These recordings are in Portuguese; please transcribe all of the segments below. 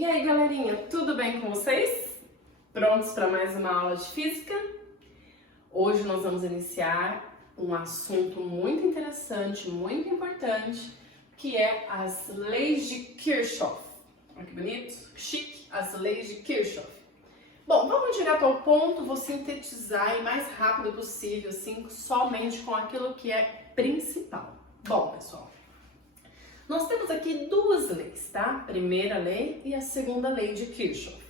E aí, galerinha, tudo bem com vocês? Prontos para mais uma aula de física? Hoje nós vamos iniciar um assunto muito interessante, muito importante, que é as leis de Kirchhoff. Olha que bonito, chique, as leis de Kirchhoff. Bom, vamos direto ao ponto, vou sintetizar o mais rápido possível, assim, somente com aquilo que é principal. Bom, pessoal, nós temos aqui duas leis, tá? A primeira lei e a segunda lei de Kirchhoff.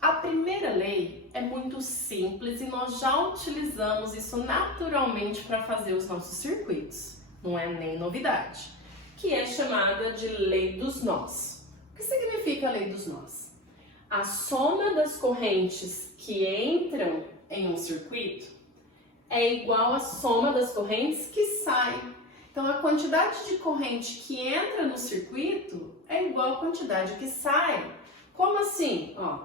A primeira lei é muito simples e nós já utilizamos isso naturalmente para fazer os nossos circuitos. Não é nem novidade. Que é chamada de lei dos nós. O que significa a lei dos nós? A soma das correntes que entram em um circuito é igual à soma das correntes que saem. Então, a quantidade de corrente que entra no circuito é igual à quantidade que sai. Como assim? Ó,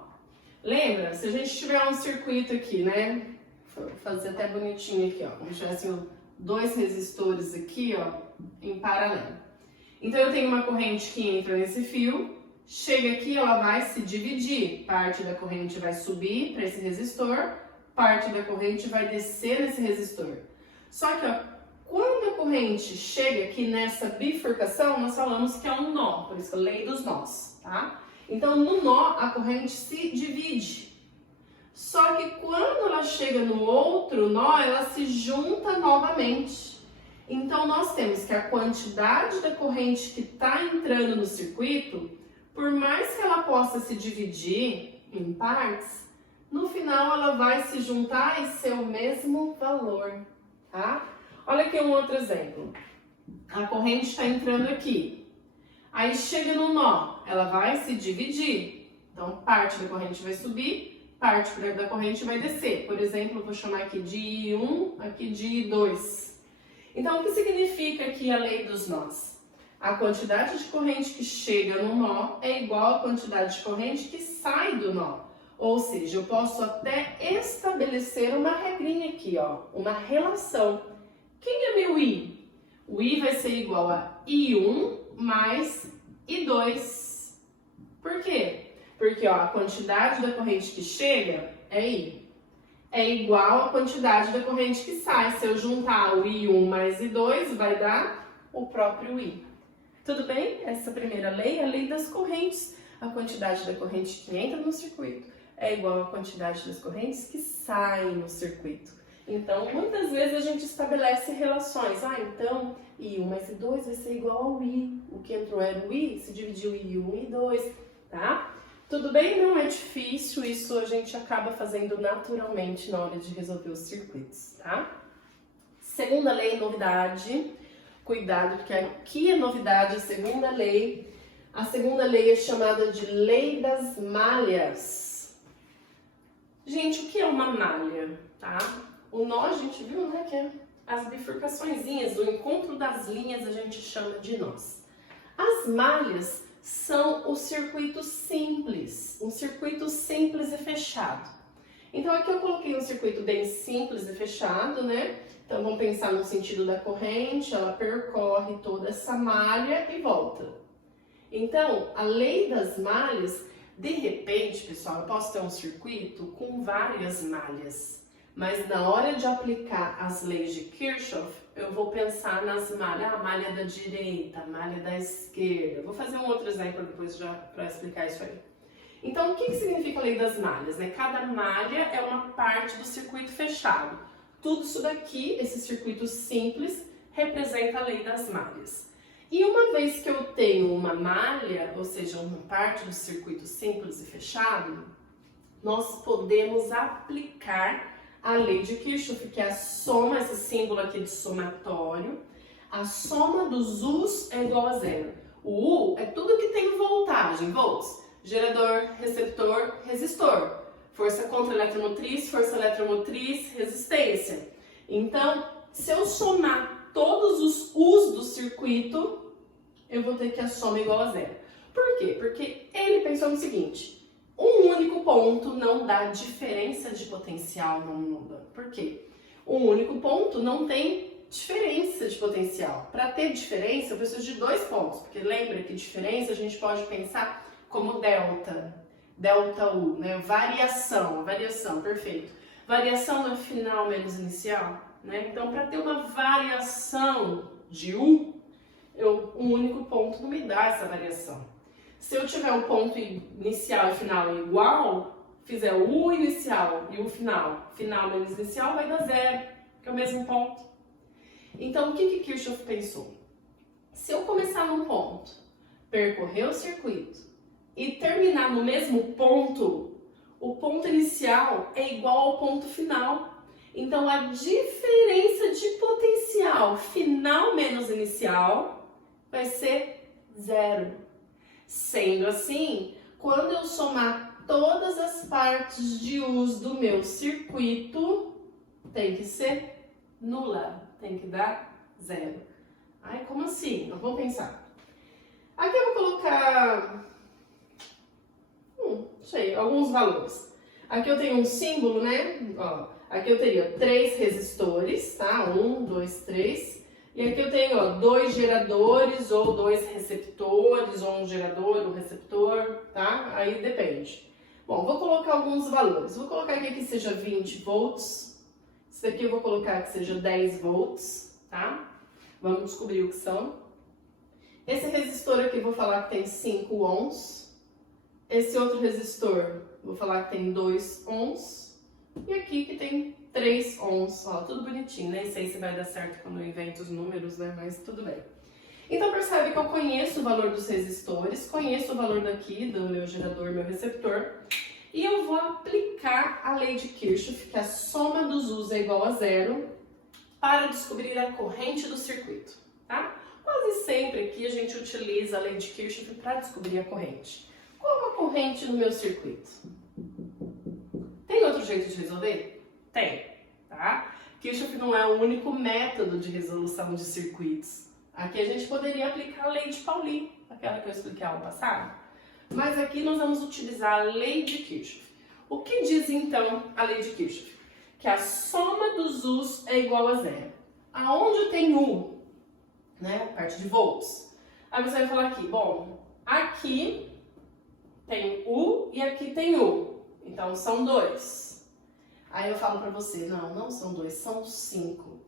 lembra? Se a gente tiver um circuito aqui, né? Vou fazer até bonitinho aqui, ó. Como se tivesse dois resistores aqui, ó, em paralelo. Então, eu tenho uma corrente que entra nesse fio, chega aqui, ela vai se dividir. Parte da corrente vai subir para esse resistor, parte da corrente vai descer nesse resistor. Só que, ó, quando a corrente chega aqui nessa bifurcação, nós falamos que é um nó, por isso a lei dos nós, tá? Então, no nó, a corrente se divide. Só que quando ela chega no outro nó, ela se junta novamente. Então, nós temos que a quantidade da corrente que está entrando no circuito, por mais que ela possa se dividir em partes, no final ela vai se juntar e ser o mesmo valor, tá? Olha aqui um outro exemplo. A corrente está entrando aqui. Aí chega no nó, ela vai se dividir. Então, parte da corrente vai subir, parte da corrente vai descer. Por exemplo, eu vou chamar aqui de I1, aqui de I2. Então, o que significa aqui a lei dos nós? A quantidade de corrente que chega no nó é igual à quantidade de corrente que sai do nó. Ou seja, eu posso até estabelecer uma regrinha aqui, ó, uma relação. Quem é meu I? O I vai ser igual a I1 mais I2. Por quê? Porque ó, a quantidade da corrente que chega é I. É igual à quantidade da corrente que sai. Se eu juntar o I1 mais I2, vai dar o próprio I. Tudo bem? Essa primeira lei é a lei das correntes. A quantidade da corrente que entra no circuito é igual à quantidade das correntes que saem no circuito. Então, muitas vezes a gente estabelece relações. Ah, então, I1 mais I2 vai ser igual ao I. O que entrou era o I, se dividiu I1 e I2, tá? Tudo bem? Não é difícil, isso a gente acaba fazendo naturalmente na hora de resolver os circuitos, tá? Segunda lei, novidade. Cuidado, porque aqui é novidade, a segunda lei. A segunda lei é chamada de lei das malhas. Gente, o que é uma malha, tá? O nó a gente viu, né, que é as bifurcaçõezinhas, o encontro das linhas a gente chama de nós. As malhas são o circuito simples, um circuito simples e fechado. Então aqui eu coloquei um circuito bem simples e fechado, né? Então vamos pensar no sentido da corrente, ela percorre toda essa malha e volta. Então, a lei das malhas, de repente, pessoal, eu posso ter um circuito com várias malhas. Mas na hora de aplicar as leis de Kirchhoff, eu vou pensar nas malhas, a malha da direita, a malha da esquerda. Vou fazer um outro exemplo depois já para explicar isso aí. Então, o que significa a lei das malhas? Né? Cada malha é uma parte do circuito fechado. Tudo isso daqui, esse circuito simples, representa a lei das malhas. E uma vez que eu tenho uma malha, ou seja, uma parte do circuito simples e fechado, nós podemos aplicar a lei de Kirchhoff, que é a soma, esse símbolo aqui de somatório, a soma dos U's é igual a zero. O U é tudo que tem voltagem, volts, gerador, receptor, resistor, força contra-eletromotriz, resistência. Então, se eu somar todos os U's do circuito, eu vou ter que a soma é igual a zero. Por quê? Porque ele pensou no seguinte: um único ponto não dá diferença de potencial, Por quê? Um único ponto não tem diferença de potencial. Para ter diferença, eu preciso de dois pontos, porque lembra que diferença a gente pode pensar como delta, delta U, né? Variação, perfeito. Variação no final menos inicial, né? Então, para ter uma variação de U, um único ponto não me dá essa variação. Se eu tiver o ponto inicial e final igual, fizer o U inicial e o final, final menos inicial, vai dar zero, que é o mesmo ponto. Então, o que Kirchhoff pensou? Se eu começar num ponto, percorrer o circuito e terminar no mesmo ponto, o ponto inicial é igual ao ponto final. Então, a diferença de potencial final menos inicial vai ser zero. Sendo assim, quando eu somar todas as partes de uso do meu circuito, tem que ser nula, tem que dar zero. Ai, como assim? Eu vou pensar. Aqui eu vou colocar, não sei, alguns valores. Aqui eu tenho um símbolo, né? Ó, aqui eu teria 3 resistores, tá? 1, 2, 3. E aqui eu tenho, ó, 2 geradores ou 2 receptores, ou um gerador, um receptor, tá? Aí depende. Bom, vou colocar alguns valores. Vou colocar aqui que seja 20 volts. Esse daqui eu vou colocar que seja 10 volts, tá? Vamos descobrir o que são. Esse resistor aqui eu vou falar que tem 5 ohms. Esse outro resistor, vou falar que tem 2 ohms. E aqui que tem 3 ohms. Ó, tudo bonitinho, nem sei se vai dar certo quando eu invento os números, né? Mas tudo bem. Então percebe que eu conheço o valor dos resistores, conheço o valor daqui do meu gerador, meu receptor. E eu vou aplicar a lei de Kirchhoff, que a soma dos U's é igual a zero, para descobrir a corrente do circuito, tá? Quase sempre aqui a gente utiliza a lei de Kirchhoff para descobrir a corrente. Qual a corrente do meu circuito? Tem outro jeito de resolver? Tem, tá? Kirchhoff não é o único método de resolução de circuitos. Aqui a gente poderia aplicar a lei de Pauli, aquela que eu expliquei ao passado. Mas aqui nós vamos utilizar a lei de Kirchhoff. O que diz então a lei de Kirchhoff? Que a soma dos U's é igual a zero. Aonde tem U, né, parte de volts, aí você vai falar aqui, bom, aqui tem U e aqui tem U, então são 2. Aí eu falo pra você, não são 2, são 5.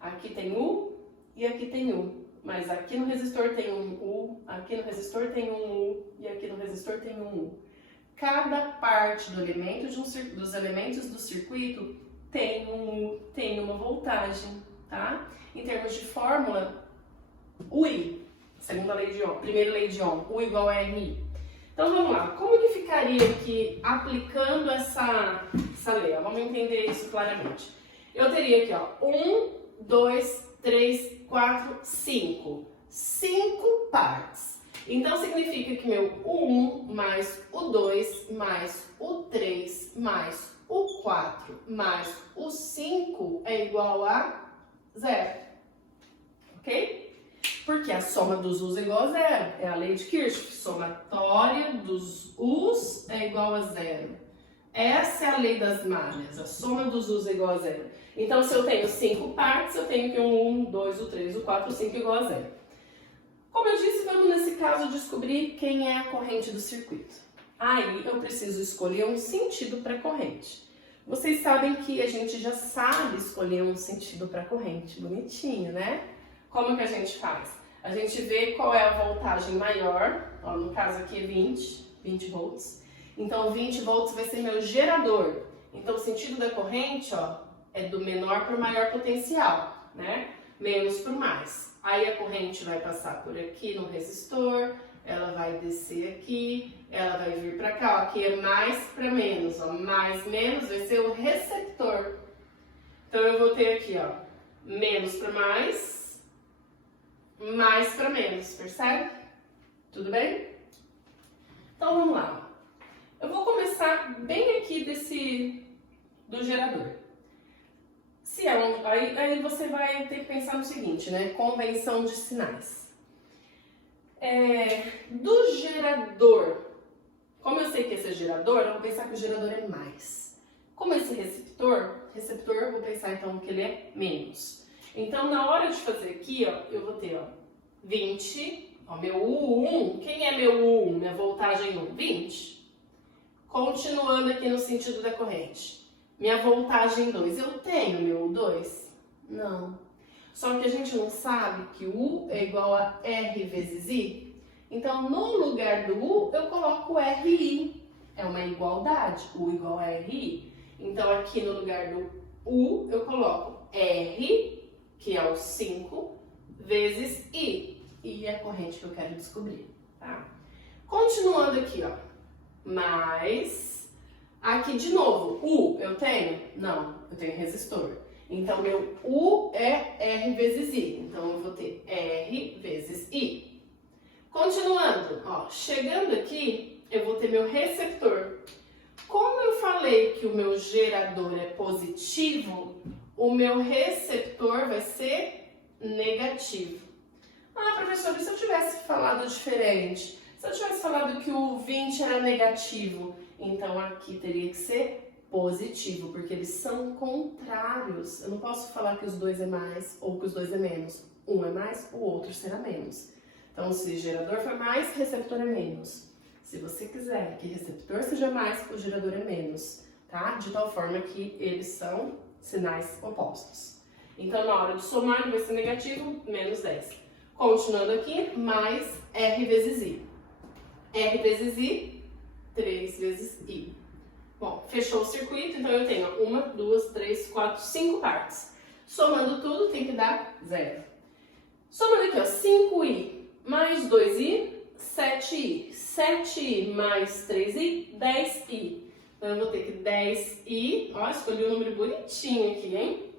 Aqui tem U e aqui tem U, mas aqui no resistor tem um U, aqui no resistor tem um U e aqui no resistor tem um U. Cada parte do elemento dos elementos do circuito tem um U, tem uma voltagem, tá? Em termos de fórmula, UI, segunda lei de Ohm, primeira lei de Ohm, U igual a RI. Então vamos lá, como que ficaria aqui aplicando essa lei? Vamos entender isso claramente. Eu teria aqui, ó, 1, 2, 3, 4, 5. 5 partes. Então significa que meu U1 mais o 2 mais o 3 mais o 4 mais o 5 é igual a 0. Ok? Porque a soma dos U's é igual a 0. É a lei de Kirchhoff. Somatória dos U's é igual a 0. Essa é a lei das malhas. A soma dos U's é igual a 0. Então, se eu tenho 5 partes, eu tenho que o 1, o 2, o 3, o 4, o 5 igual a 0. Como eu disse, vamos nesse caso descobrir quem é a corrente do circuito. Aí eu preciso escolher um sentido para a corrente. Vocês sabem que a gente já sabe escolher um sentido para a corrente. Bonitinho, né? Como que a gente faz? A gente vê qual é a voltagem maior, ó, no caso aqui é 20 volts. Então 20 volts vai ser meu gerador. Então o sentido da corrente, ó, é do menor para o maior potencial, né? Menos para o mais. Aí a corrente vai passar por aqui no resistor, ela vai descer aqui, ela vai vir para cá, ó, aqui é mais para menos, ó, mais, menos vai ser o receptor. Então eu vou ter aqui, ó, menos para mais para menos, percebe? Tudo bem? Então vamos lá. Eu vou começar bem aqui do gerador. Se é aí você vai ter que pensar no seguinte, né? Convenção de sinais. Do gerador, como eu sei que esse é gerador, eu vou pensar que o gerador é mais. Como esse receptor, eu vou pensar então que ele é menos. Então, na hora de fazer aqui, ó, eu vou ter, ó, 20 Ó, meu U1, quem é meu U1? Minha voltagem 1? 20. Continuando aqui no sentido da corrente. Minha voltagem 2, eu tenho meu U2? Não. Só que a gente não sabe que U é igual a R vezes I. Então, no lugar do U, eu coloco RI. É uma igualdade, U igual a RI. Então, aqui no lugar do U, eu coloco R, que é o 5, vezes I. I é a corrente que eu quero descobrir, tá? Continuando aqui, ó. Mais... Aqui, de novo, U eu tenho? Não, eu tenho resistor. Então, meu U é R vezes I. Então, eu vou ter R vezes I. Continuando, ó, chegando aqui, eu vou ter meu receptor. Como eu falei que o meu gerador é positivo, o meu receptor vai ser negativo. Ah, professor, e se eu tivesse falado diferente? Se eu tivesse falado que o 20 era negativo, então aqui teria que ser positivo, porque eles são contrários. Eu não posso falar que os dois é mais ou que os dois é menos. Um é mais, o outro será menos. Então, se gerador for mais, receptor é menos. Se você quiser que receptor seja mais, o gerador é menos, tá? De tal forma que eles são sinais opostos. Então, na hora de somar, vai ser negativo, menos 10. Continuando aqui, mais R vezes I. R vezes I, 3 vezes I. Bom, fechou o circuito, então eu tenho 1, 2, 3, 4, 5 partes. Somando tudo, tem que dar 0. Somando aqui, ó, 5I mais 2I, 7I. 7I mais 3I, 10I. Então, eu vou ter que 10I, ó, escolhi um número bonitinho aqui, hein?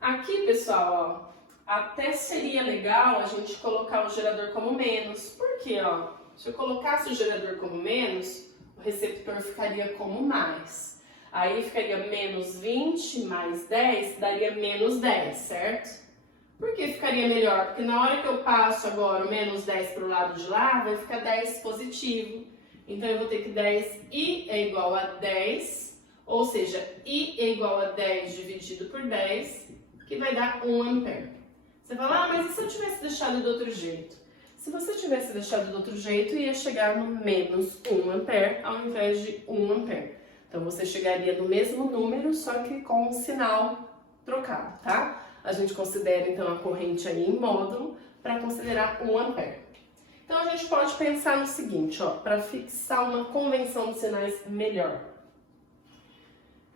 Aqui, pessoal, ó, até seria legal a gente colocar o gerador como menos. Por quê, ó? Se eu colocasse o gerador como menos, o receptor ficaria como mais. Aí ficaria menos 20 mais 10, daria menos 10, certo? Por que ficaria melhor? Porque na hora que eu passo agora o menos 10 para o lado de lá, vai ficar 10 positivo. Então, eu vou ter que 10i é igual a 10, ou seja, i é igual a 10 dividido por 10, que vai dar 1 ampere. Você fala, ah, mas e se eu tivesse deixado do outro jeito? Se você tivesse deixado do outro jeito, ia chegar no menos 1 ampere ao invés de 1 ampere. Então, você chegaria no mesmo número, só que com o sinal trocado, tá? A gente considera, então, a corrente aí em módulo para considerar 1 ampere. Então, a gente pode pensar no seguinte, ó, para fixar uma convenção de sinais melhor.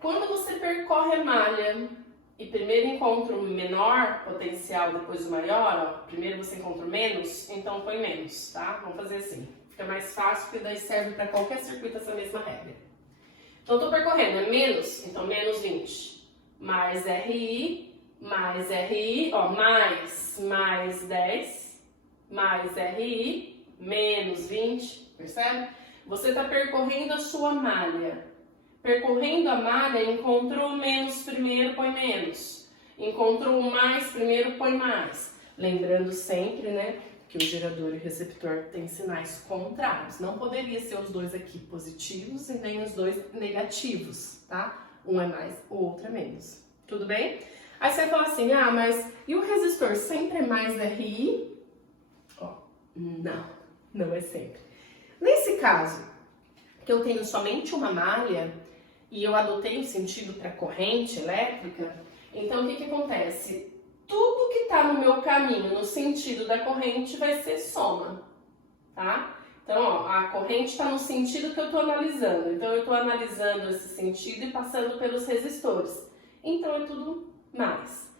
Quando você percorre a malha e primeiro encontra o menor potencial, depois o maior, ó, primeiro você encontra o menos, então põe menos, tá? Vamos fazer assim. Fica mais fácil, porque daí serve para qualquer circuito essa mesma regra. Então, estou percorrendo, é menos, então menos 20, mais RI, ó, mais 10, mais RI, menos 20, percebe? Você está percorrendo a sua malha. Percorrendo a malha, encontrou menos primeiro, põe menos. Encontrou mais primeiro, põe mais. Lembrando sempre, né, que o gerador e o receptor têm sinais contrários. Não poderia ser os dois aqui positivos e nem os dois negativos, tá? Um é mais, o outro é menos. Tudo bem? Aí você fala assim, ah, mas e o resistor sempre é mais RI? Ó, não é sempre. Nesse caso, que eu tenho somente uma malha e eu adotei o sentido para corrente elétrica, então o que acontece? Tudo que está no meu caminho, no sentido da corrente, vai ser soma, tá? Então, ó, a corrente está no sentido que eu estou analisando. Então, eu estou analisando esse sentido e passando pelos resistores. Então, é tudo mais.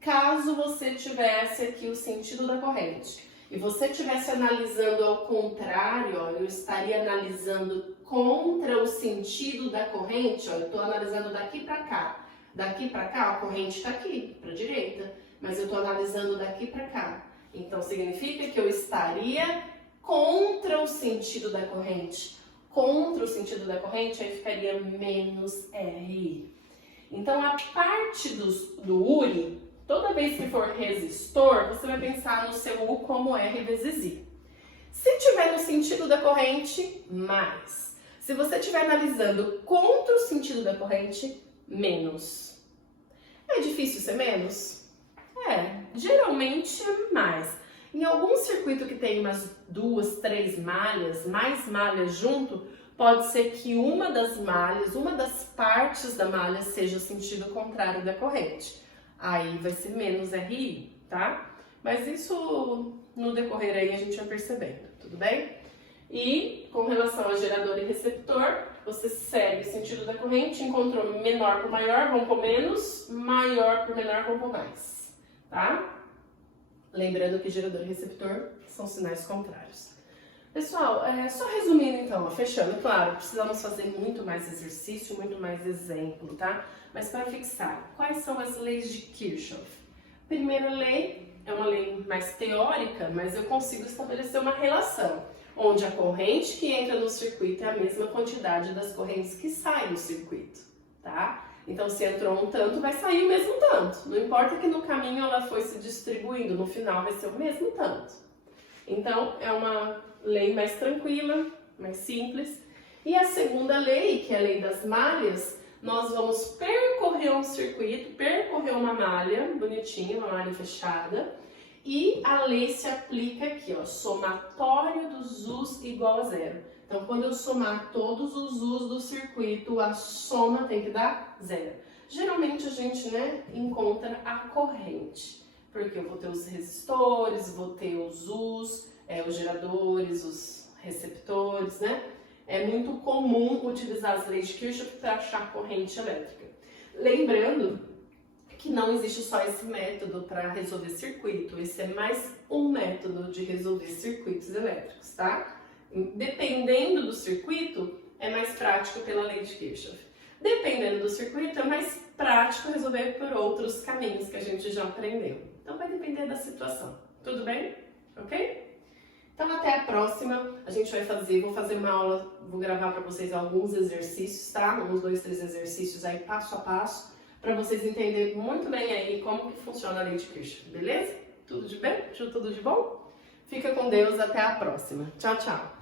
Caso você tivesse aqui o sentido da corrente e você estivesse analisando ao contrário, ó, eu estaria analisando contra o sentido da corrente, ó, eu estou analisando daqui para cá. Daqui para cá, a corrente está aqui, para a direita, mas eu estou analisando daqui para cá. Então, significa que eu estaria contra o sentido da corrente. Contra o sentido da corrente, aí ficaria menos RI. Então, a parte do URI, toda vez que for resistor, você vai pensar no seu U como R vezes I. Se tiver no sentido da corrente, mais. Se você estiver analisando contra o sentido da corrente, menos. É difícil ser menos? É, geralmente é mais. Em algum circuito que tem umas 2, 3 malhas, mais malhas junto, pode ser que uma das malhas, uma das partes da malha seja o sentido contrário da corrente. Aí vai ser menos RI, tá? Mas isso no decorrer aí a gente vai percebendo, tudo bem? E com relação a gerador e receptor, você segue o sentido da corrente, encontrou menor por maior, vão por menos, maior por menor, vão por mais, tá? Lembrando que gerador e receptor são sinais contrários. Pessoal, só resumindo então, fechando, claro, precisamos fazer muito mais exercício, muito mais exemplo, tá? Mas para fixar, quais são as leis de Kirchhoff? Primeira lei é uma lei mais teórica, mas eu consigo estabelecer uma relação, onde a corrente que entra no circuito é a mesma quantidade das correntes que saem do circuito, tá? Então, se entrou um tanto, vai sair o mesmo tanto. Não importa que no caminho ela foi se distribuindo, no final vai ser o mesmo tanto. Então, é uma lei mais tranquila, mais simples. E a segunda lei, que é a lei das malhas, nós vamos percorrer um circuito, percorrer uma malha bonitinha, uma malha fechada, e a lei se aplica aqui, ó, somatório dos U's igual a zero. Então, quando eu somar todos os U's do circuito, a soma tem que dar zero. Geralmente a gente, encontra a corrente, porque eu vou ter os resistores, vou ter os U's, os geradores, os receptores, É muito comum utilizar as leis de Kirchhoff para achar a corrente elétrica. Lembrando que não existe só esse método para resolver circuito, esse é mais um método de resolver circuitos elétricos, tá? Dependendo do circuito, é mais prático pela lei de Kirchhoff. Dependendo do circuito, é mais prático resolver por outros caminhos que a gente já aprendeu. Então vai depender da situação. Tudo bem? Ok? Então até a próxima. A gente vou fazer uma aula, vou gravar para vocês alguns exercícios, tá? Uns 2, 3 exercícios aí passo a passo, para vocês entenderem muito bem aí como que funciona a lei de Kirchhoff, beleza? Tudo de bem? Tudo de bom? Fica com Deus, até a próxima. Tchau, tchau!